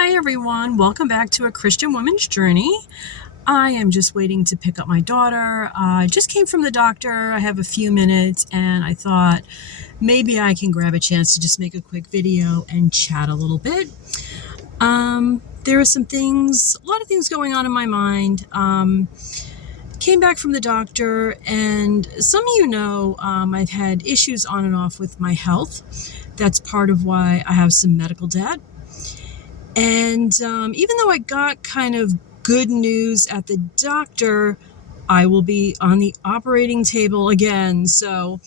Hi everyone, welcome back to A Christian Woman's Journey. I am just waiting to pick up my daughter. I just came from the doctor. I have a few minutes and I thought maybe I can grab a chance to just make a quick video and chat a little bit. There are a lot of things going on in my mind. Came back from the doctor, and some of you know I've had issues on and off with my health. That's part of why I have some medical debt. And even though I got kind of good news at the doctor, I will be on the operating table again. So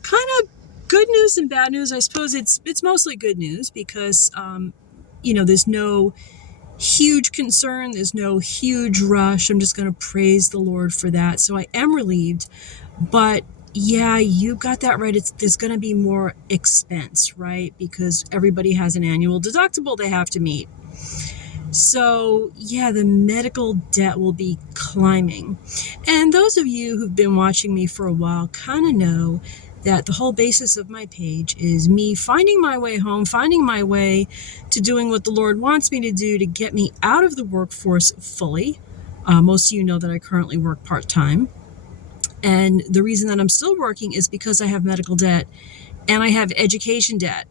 kind of good news and bad news. I suppose it's mostly good news because, there's no huge concern. There's no huge rush. I'm just going to praise the Lord for that. So I am relieved. But yeah, you got that right. There's going to be more expense, right? Because everybody has an annual deductible they have to meet. So yeah, the medical debt will be climbing. And those of you who've been watching me for a while kind of know that the whole basis of my page is me finding my way home, finding my way to doing what the Lord wants me to do to get me out of the workforce fully. Most of you know that I currently work part-time. And the reason that I'm still working is because I have medical debt and I have education debt.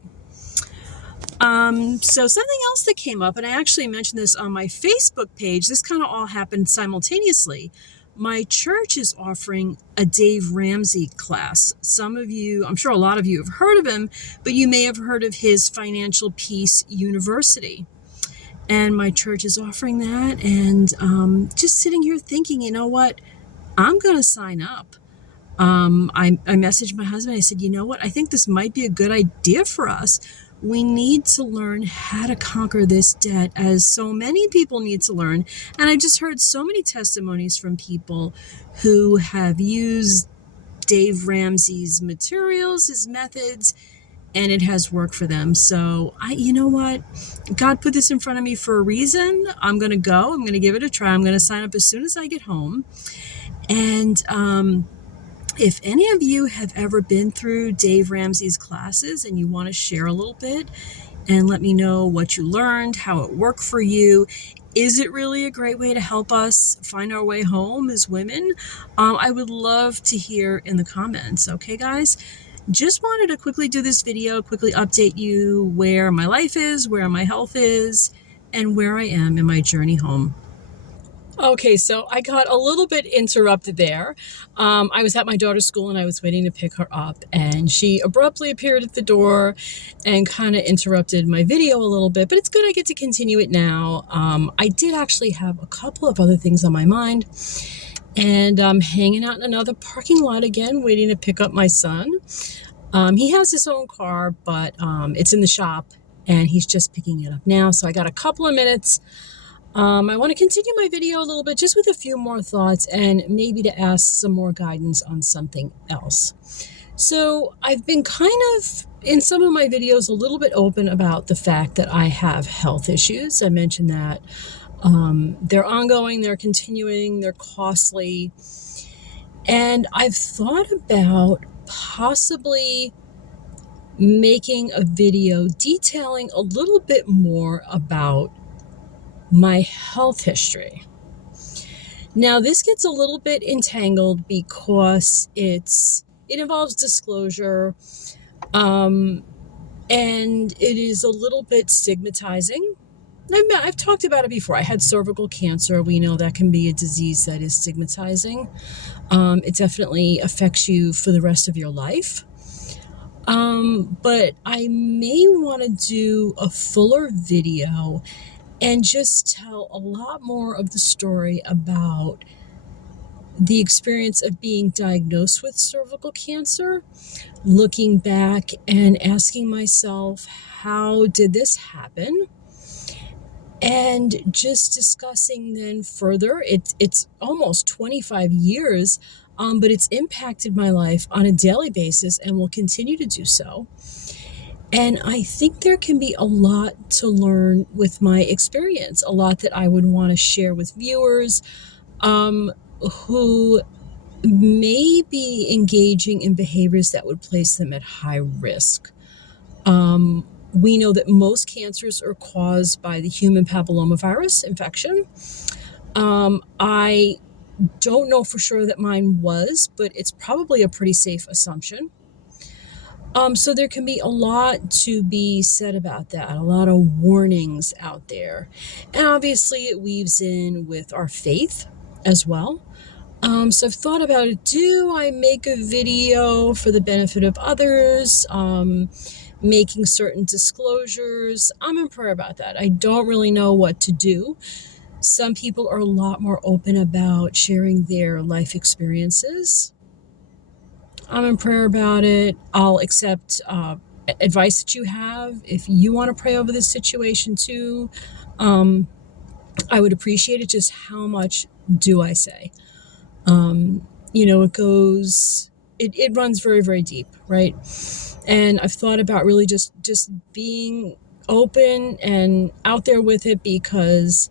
So something else that came up, and I actually mentioned this on my Facebook page, this kind of all happened simultaneously. My church is offering a Dave Ramsey class. Some of you, I'm sure a lot of you have heard of him, but you may have heard of his Financial Peace University. And my church is offering that, and just sitting here thinking, you know what, I'm going to sign up. I messaged my husband. I said, you know what, I think this might be a good idea for us. We need to learn how to conquer this debt, as so many people need to learn. And I just heard so many testimonies from people who have used Dave Ramsey's materials, his methods, and it has worked for them. So you know what? God put this in front of me for a reason. I'm going to go. I'm going to give it a try. I'm going to sign up as soon as I get home. And if any of you have ever been through Dave Ramsey's classes and you want to share a little bit and let me know what you learned, how it worked for you, is it really a great way to help us find our way home as women? I would love to hear in the comments. Okay, guys? Just wanted to quickly do this video, quickly update you where my life is, where my health is, and where I am in my journey home. Okay, so I got a little bit interrupted there. I was at my daughter's school and I was waiting to pick her up, and she abruptly appeared at the door and kind of interrupted my video a little bit, but it's good I get to continue it now. I did actually have a couple of other things on my mind, and I'm hanging out in another parking lot again, waiting to pick up my son. He has his own car, but it's in the shop and he's just picking it up now. So I got a couple of minutes. I want to continue my video a little bit just with a few more thoughts and maybe to ask some more guidance on something else. So I've been kind of, in some of my videos, a little bit open about the fact that I have health issues. I mentioned that they're ongoing, they're continuing, they're costly. And I've thought about possibly making a video detailing a little bit more about my health history. Now, this gets a little bit entangled because it involves disclosure, and it is a little bit stigmatizing. I've talked about it before. I had cervical cancer. We know that can be a disease that is stigmatizing. It definitely affects you for the rest of your life. But I may want to do a fuller video and just tell a lot more of the story about the experience of being diagnosed with cervical cancer, looking back and asking myself, how did this happen? And just discussing then further, it's almost 25 years, but it's impacted my life on a daily basis and will continue to do so. And I think there can be a lot to learn with my experience, a lot that I would want to share with viewers who may be engaging in behaviors that would place them at high risk. We know that most cancers are caused by the human papillomavirus infection. I don't know for sure that mine was, but it's probably a pretty safe assumption. So there can be a lot to be said about that, a lot of warnings out there. And obviously it weaves in with our faith as well. So I've thought about it. Do I make a video for the benefit of others? Making certain disclosures. I'm in prayer about that. I don't really know what to do. Some people are a lot more open about sharing their life experiences. I'm in prayer about it. I'll accept advice that you have. If you want to pray over this situation too, I would appreciate it. Just how much do I say? It runs very, very deep, right? And I've thought about really just being open and out there with it, because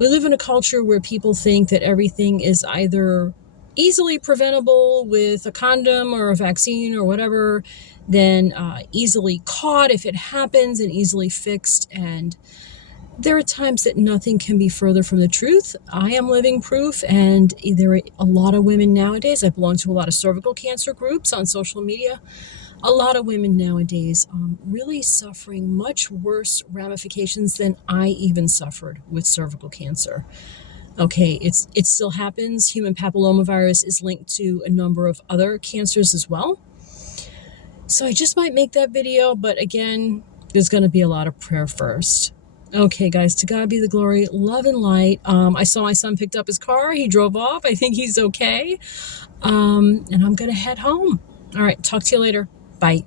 we live in a culture where people think that everything is either easily preventable with a condom or a vaccine or whatever, then easily caught if it happens, and easily fixed. And there are times that nothing can be further from the truth. I am living proof, and there are a lot of women nowadays. I belong to a lot of cervical cancer groups on social media. A lot of women nowadays really suffering much worse ramifications than I even suffered with cervical cancer. Okay, it still happens. Human papillomavirus is linked to a number of other cancers as well. So I just might make that video, but again, there's going to be a lot of prayer first. Okay, guys, to God be the glory, love and light. I saw my son picked up his car. He drove off. I think he's okay. And I'm going to head home. All right, talk to you later. Bye.